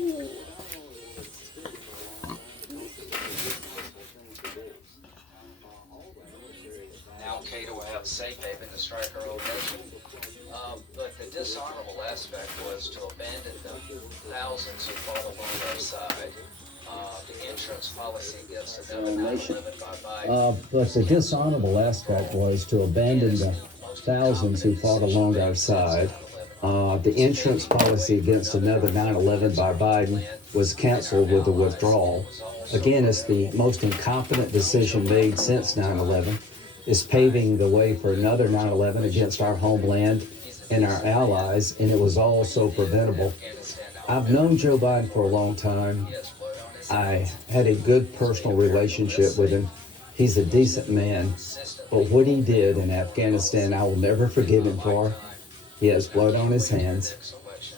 Now Cato will have safe haven to strike our old nation. But the dishonorable aspect was to abandon the thousands who fought along our side. The insurance policy against another 9/11 by Biden. But the dishonorable aspect was to abandon the thousands who fought along our side. The insurance policy against another 9/11 by Biden was canceled with the withdrawal. Again, it's the most incompetent decision made since 9/11. It's paving the way for another 9/11 against our homeland and our allies, and it was all so preventable. I've known Joe Biden for a long time. I had a good personal relationship with him. He's a decent man, but what he did in Afghanistan, I will never forgive him for. He has blood on his hands,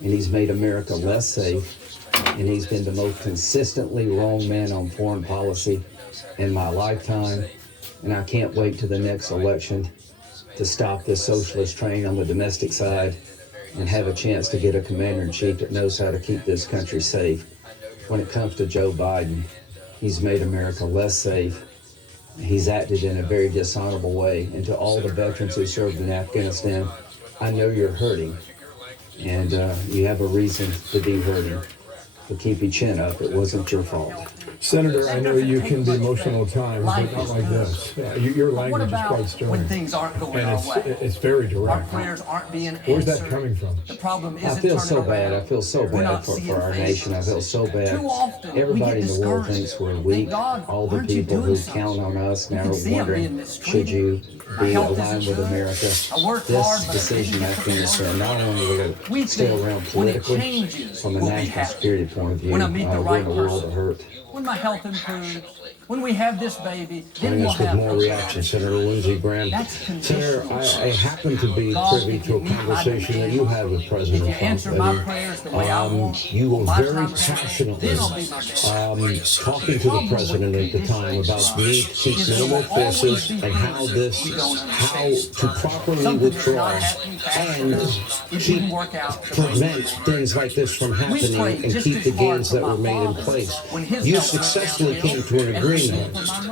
and he's made America less safe, and he's been the most consistently wrong man on foreign policy in my lifetime, and I can't wait to the next election to stop this socialist train on the domestic side and have a chance to get a commander-in-chief that knows how to keep this country safe. When it comes to Joe Biden, he's made America less safe. He's acted in a very dishonorable way. And to all the veterans who served in Afghanistan, I know you're hurting, and you have a reason to be hurting. But keep your chin up. It wasn't your fault. Senator, I know you can be emotional at times, but not like this. Your language is quite stern. When things aren't going our way? It's very direct. Our prayers aren't being answered. Where's that coming from? The problem isn't I feel so turning bad. around. I feel so We're bad not for seeing our faces. nation. I feel so bad. Too often, Everybody we in get the world discouraged. thinks we're Thank weak. God, All the aren't you people who doing something? count on us You now can are see 'em being wondering, mistreated. should you My be health aligned isn't with good. America? I work This hard, but I decision in can't get Afghanistan not only will We it stay think around when it politically, changes, from a we'll be national happy. security point of view, When I meet the we're right in a world person. of hurt. When my health improves, when we have this baby, then Joining we'll us with have more reaction, Senator Lindsey Graham. That's Senator, conditional. I happen to be God, privy if to you a meet my conversation that demand, you had with President if you Trump. answer my prayers the way I want, You were my very time comes, passionately then I'll be my best. talking to the president at the time about the need to keep minimal forces and how to properly withdraw and prevent things like this from happening and keep the gains that were made in place. You successfully came to an agreement.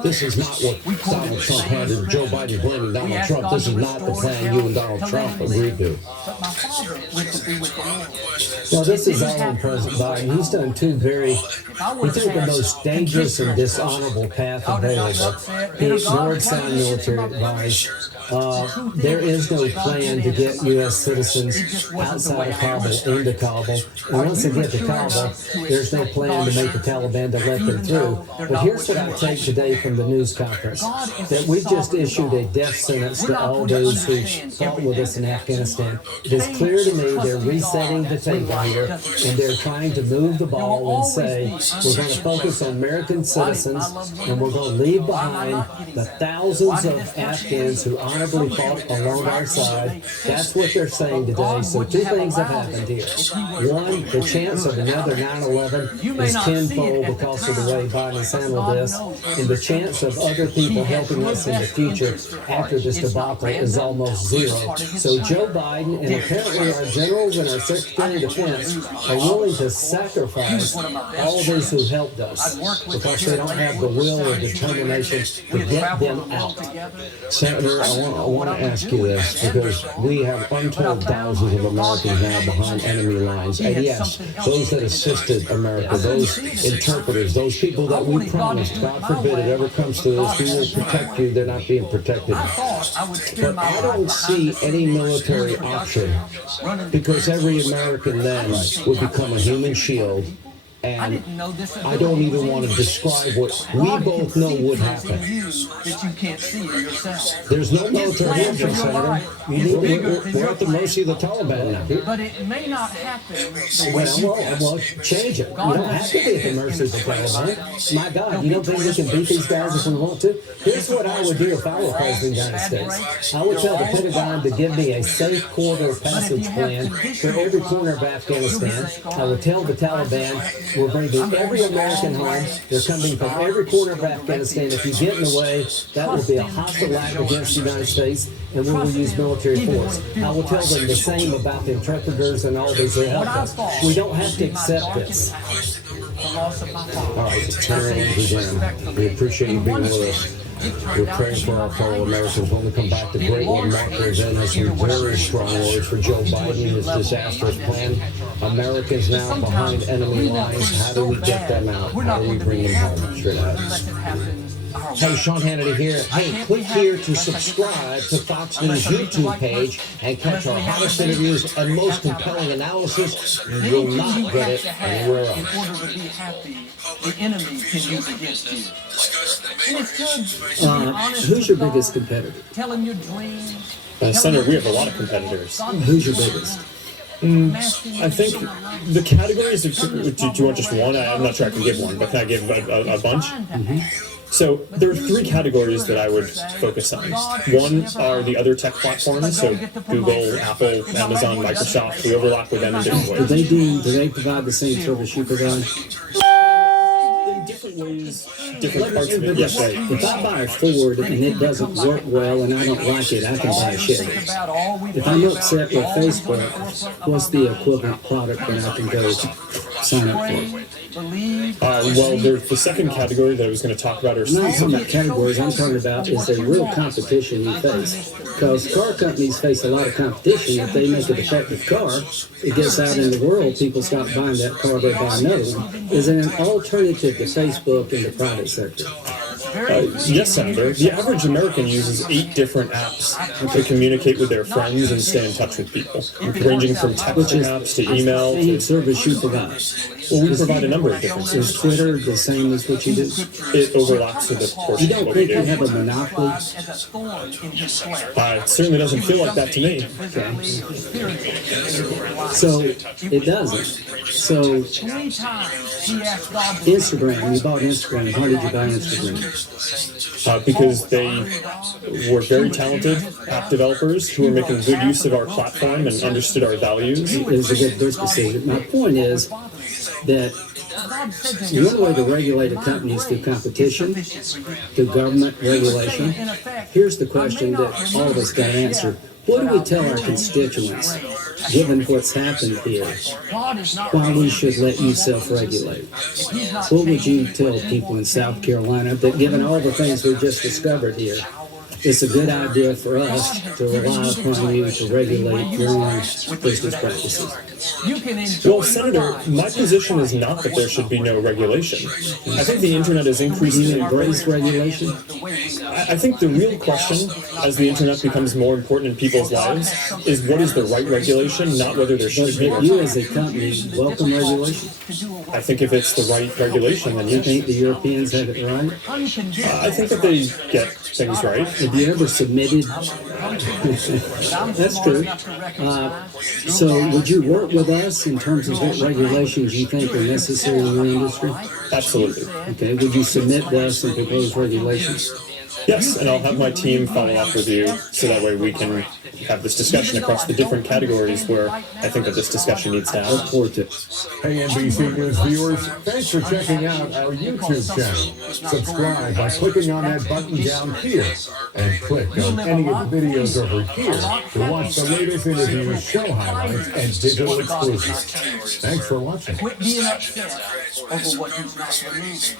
This is not what Donald Trump had and Joe Biden blaming Donald Trump. This is not the plan you and Donald Trump agreed to. But my father went to be with the Lord. Well, this is our own President Biden. He's done two very, he took the most dangerous and dishonorable path available. He ignored sound military advice. There is no plan to get U.S. citizens outside of Kabul into Kabul. And once they get to Kabul, there's no plan to make the Taliban to let them through. But here's what I take today from the news conference, that we just issued a death sentence to all those who fought with us in Afghanistan. It is clear to me they're resetting the table here, and they're trying to move the ball and say, we're going to focus on American citizens, and we're going to leave behind the thousands of Afghans who honorably fought along our side. That's what they're saying today. So two things have happened here. One, the chance of another 9/11 is tenfold because of the way Biden's handled this, and the chance of other people helping us in the future after this debacle is almost zero. So Joe Biden and apparently our generals and our Secretary of Defense are willing to sacrifice all those who helped us because they don't have the will or determination to get them out. Senator, I want to ask you this because we have untold thousands of Americans now behind enemy lines. And yes, those that assisted America, those interpreters, those people that we promised, God forbid it ever comes to this, we will protect you, they're not being protected. But I don't see any military option because every American then would become a human shield. And I don't even want to describe what we both know would happen. There's no military option, Senator. We're at the mercy of the Taliban now. But it may not happen. Well, change it. You don't have to be at the mercy of the Taliban. My God, you don't think we can beat these guys if we want to? Here's what I would do if I were President of the United States. I would tell the Pentagon to give me a safe corridor passage plan for every corner of Afghanistan. I would tell the Taliban We're bringing every American home. They're coming from every corner of Afghanistan. If you get in the way, that will be a hostile act against the United States, and we will use military force. I will tell them the same about the interpreters and all these who help us. We don't have to accept this. All right, Senator Andrew, we appreciate you being with us. We're praying for our fellow Americans. When we come back, the great one, Mark Rosen, has some very strong words for Joe Biden and his disastrous plan. Americans now behind enemy lines. How do we get them out? How do we bring them home? Straight out. Hey, Sean Hannity here. Hey, click here to subscribe to Fox News YouTube page and catch our hottest interviews and most compelling analysis. You will not get it anywhere else. In order to be happy, the enemy can use against you. And it's good to be honest Who's with your God. biggest competitor? Tell him your dreams. Senator, we have a lot of competitors. Who's your biggest? I think the categories, do you want just one? I'm not sure I can give one, but can I give a bunch? So there are three categories that I would focus on. One are the other tech platforms, so Google, Apple, Amazon, Microsoft. We overlap with them in different ways. Do they provide the same service you provide? In different ways, different parts of it. Yes, Yes, if I buy a Ford and it doesn't work well and I don't like it, I can buy a Chevy. If I'm upset with Facebook, what's the equivalent product that I can go sign up for? well, there's the second category that I was going to talk about are I'm not talking about categories. I'm talking about is there real competition you face? Because car companies face a lot of competition. If they make a defective car, it gets out in the world, people stop buying that car, they buy another one. Is there an alternative to Facebook in the private sector? Yes, Senator. The average American uses 8 different apps to communicate with their friends and stay in touch with people, ranging from texting apps to email. Any service you provide? Well, we provide a number of different Is services. Twitter the same as what you do? It overlaps with the portion You of don't what we think you do. have a monopoly? It certainly doesn't feel like that to me. So it doesn't. So 3 times he asked God to Instagram, you bought Instagram. How did you buy Instagram? Because they were very talented app developers who were making good use of our platform and understood our values. It was a good business decision. My point is that the only way to regulate a company is through competition, through government regulation. Here's the question that all of us got to answer. What do we tell our constituents, given what's happened here, why we should let you self-regulate? What would you tell people in South Carolina that, given all the things we just discovered here, it's a good idea for us to rely upon you to regulate your own business practices? Well, Senator, my position is not that there should be no regulation. I think the internet is Do you increasingly embrace regulation? I think the real question, as the internet becomes more important in people's lives, is what is the right regulation, not whether there should be. But you as a company welcome regulation? I think if it's the right regulation, then You yes. think the Europeans have it right? I think that they get things right. Have you ever submitted? That's true. So would you work with us in terms of what regulations you think are necessary in your industry? Absolutely. Okay, would you submit to us and propose regulations? Yes, and I'll have my team follow up with you so that way we can have this discussion across the different categories where I think that this discussion needs to Look happen. forward to it. Hey, NBC News viewers, thanks for checking out our YouTube channel. Subscribe by clicking on that button down here and click on any of the videos over here to watch the latest interviews, show highlights, and digital exclusives. Thanks for watching. Quit being upset over what he's not believing.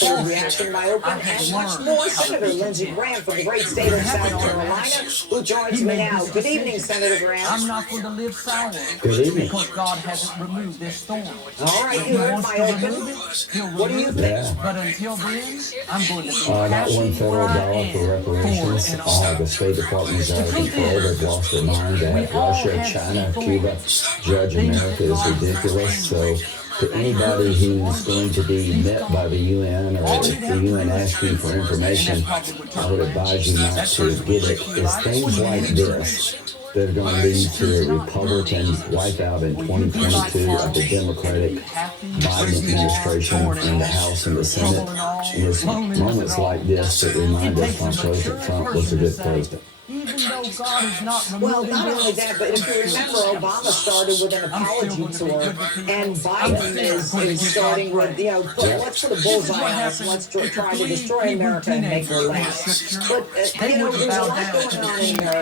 Cold reaction by Oprah and much more. Senator Lindsey Graham from the great state of South Carolina, who joins me now. Good evening, Senator Graham. I'm not going to live sour Good evening. because God hasn't removed this thorn. All right, He you heard wants my to open. remove it, he'll What do you remove it. think? But until then, I'm going to be Not happy one federal where I dollar am, for reparations. and all. The State Department is out of control. They've lost their mind. They have Russia, China, Cuba. Judge America is ridiculous. So to anybody who's going to be met by the UN or if the UN asks you for information, I would advise you not to get it. It's things like this that are going to lead to a Republican wipeout in 2022 of the Democratic Biden administration in the House and the Senate. And it's moments like this that remind us why President Trump was a good president. Even even though God is not Well, removing not only this, that, but if you remember, Obama started with an apology tour, and Biden is starting with, let's put a bullseye on us, let's try to destroy America and make her last. But, there's a lot going on in America.